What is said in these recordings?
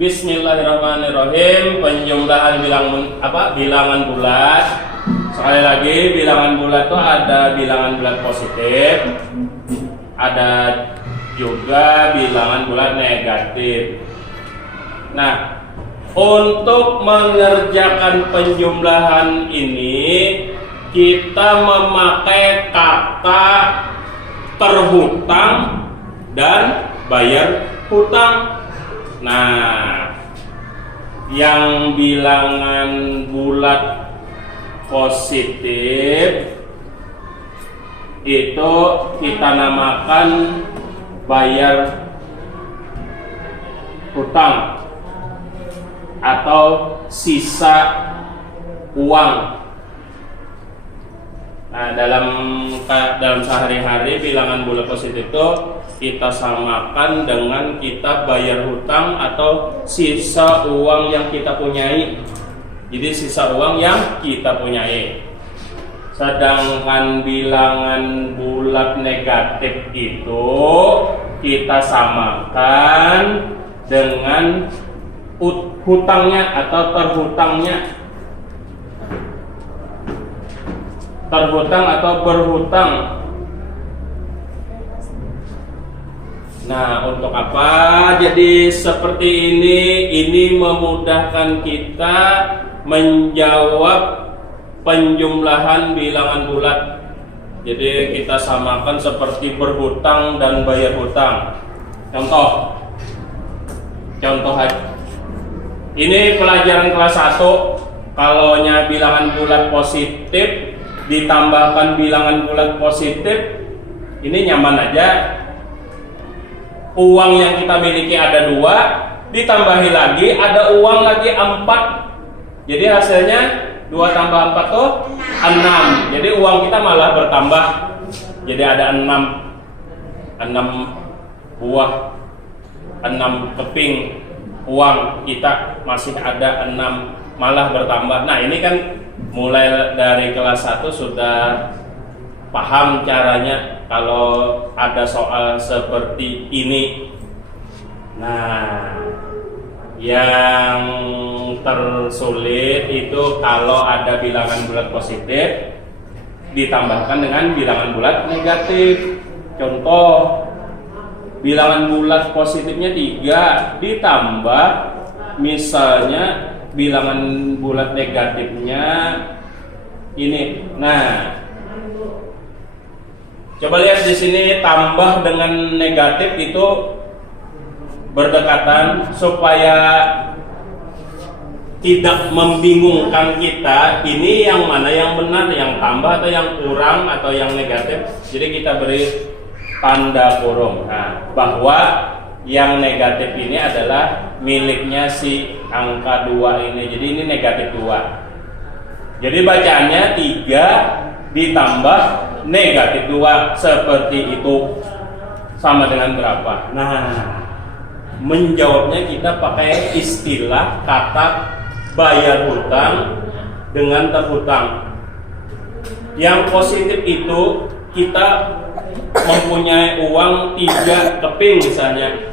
Bismillahirrahmanirrahim. Penjumlahan bilangan bulat. Sekali lagi, bilangan bulat itu ada bilangan bulat positif, ada juga bilangan bulat negatif. Nah, untuk mengerjakan penjumlahan ini kita memakai kata terhutang dan bayar hutang. Nah, yang bilangan bulat positif itu kita namakan bayar hutang atau sisa uang. Nah, dalam sehari-hari bilangan bulat positif itu kita samakan dengan kita bayar hutang atau sisa uang yang kita punyai. Jadi sisa uang yang kita punyai. Sedangkan bilangan bulat negatif itu kita samakan dengan hutangnya atau terhutangnya. Terhutang atau berhutang. Nah, untuk apa jadi seperti ini memudahkan kita menjawab penjumlahan bilangan bulat. Jadi kita samakan seperti berhutang dan bayar hutang. Contoh aja. Ini pelajaran kelas 1. Kalau bilangan bulat positif ditambahkan bilangan bulat positif, ini nyaman aja. Uang yang kita miliki ada 2, ditambahi lagi ada uang lagi 4. Jadi hasilnya 2 tambah 4 tuh 6. Jadi uang kita malah bertambah. Jadi ada 6 buah, 6 keping uang kita masih ada 6, malah bertambah. Nah, ini kan mulai dari kelas 1 sudah paham caranya kalau ada soal seperti ini. Nah, yang tersulit itu kalau ada bilangan bulat positif ditambahkan dengan bilangan bulat negatif. Contoh, bilangan bulat positifnya 3 ditambah misalnya bilangan bulat negatifnya ini. Nah, coba lihat di sini, tambah dengan negatif itu berdekatan supaya tidak membingungkan kita. Ini yang mana yang benar, yang tambah atau yang kurang atau yang negatif. Jadi kita beri tanda kurung. Nah, bahwa yang negatif ini adalah miliknya si angka 2 ini. Jadi ini negatif 2. Jadi bacaannya 3 ditambah negatif 2 seperti itu. Sama dengan berapa? Nah, menjawabnya kita pakai istilah kata bayar hutang dengan terhutang. Yang positif itu kita mempunyai uang 3 keping misalnya.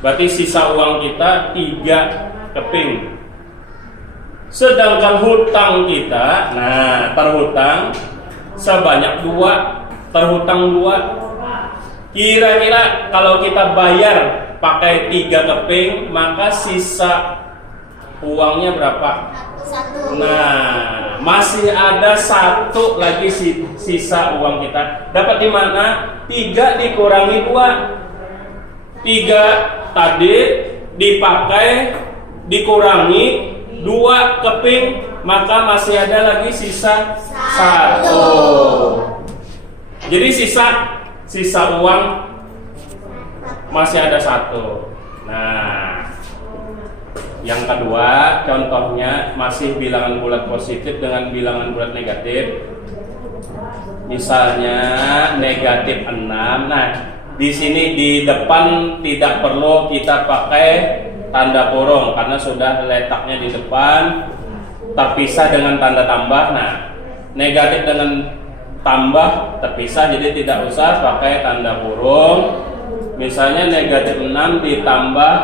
Berarti sisa uang kita 3 keping. Sedangkan hutang kita, nah terhutang sebanyak 2, terhutang 2. Kira-kira kalau kita bayar pakai 3 keping, maka sisa uangnya berapa? 1. Nah, masih ada 1 lagi sisa uang kita. Dapat di mana? 3 dikurangi 2. 3 tadi dipakai dikurangi 2 keping, maka masih ada lagi sisa 1. Jadi sisa uang masih ada 1. Nah, yang kedua contohnya masih bilangan bulat positif dengan bilangan bulat negatif. Misalnya negatif 6. Nah, di sini di depan tidak perlu kita pakai tanda kurung karena sudah letaknya di depan, terpisah dengan tanda tambah. Nah, negatif dengan tambah terpisah, jadi tidak usah pakai tanda kurung. Misalnya negatif 6 ditambah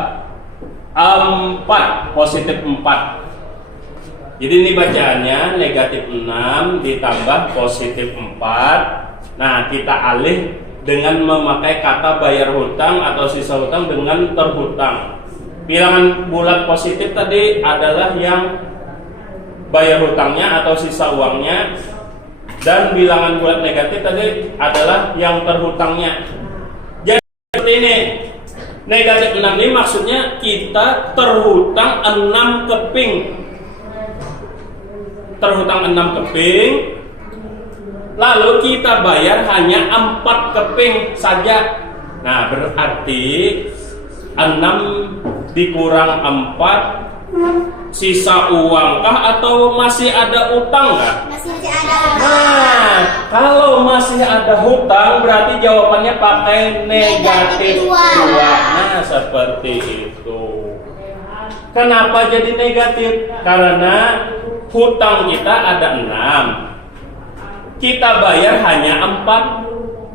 4, positif 4. Jadi ini bacaannya negatif 6 ditambah positif 4. Nah, kita alih dengan memakai kata bayar hutang atau sisa hutang dengan terhutang. Bilangan bulat positif tadi adalah yang bayar hutangnya atau sisa uangnya, dan bilangan bulat negatif tadi adalah yang terhutangnya. Jadi seperti ini. Negatif 6 ini maksudnya kita terhutang 6 keping. Terhutang 6 keping, lalu kita bayar hanya 4 keping saja. Nah, berarti 6 dikurang 4, sisa uangkah atau masih ada utang kah? Masih ada. Nah, kalau masih ada hutang berarti jawabannya pakai negatif 2. Nah, seperti itu. Kenapa jadi negatif? Karena hutang kita ada 6, kita bayar hanya 4,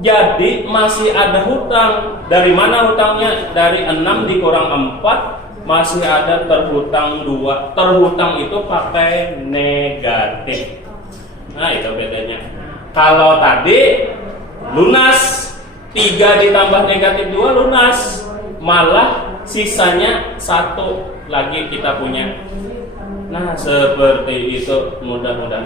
jadi masih ada hutang. Dari mana hutangnya? Dari 6 dikurang 4, masih ada terhutang 2. Terhutang itu pakai negatif. Nah, itu bedanya. Kalau tadi lunas 3 ditambah negatif 2 lunas, malah sisanya 1 lagi kita punya. Nah, seperti itu, mudah-mudahan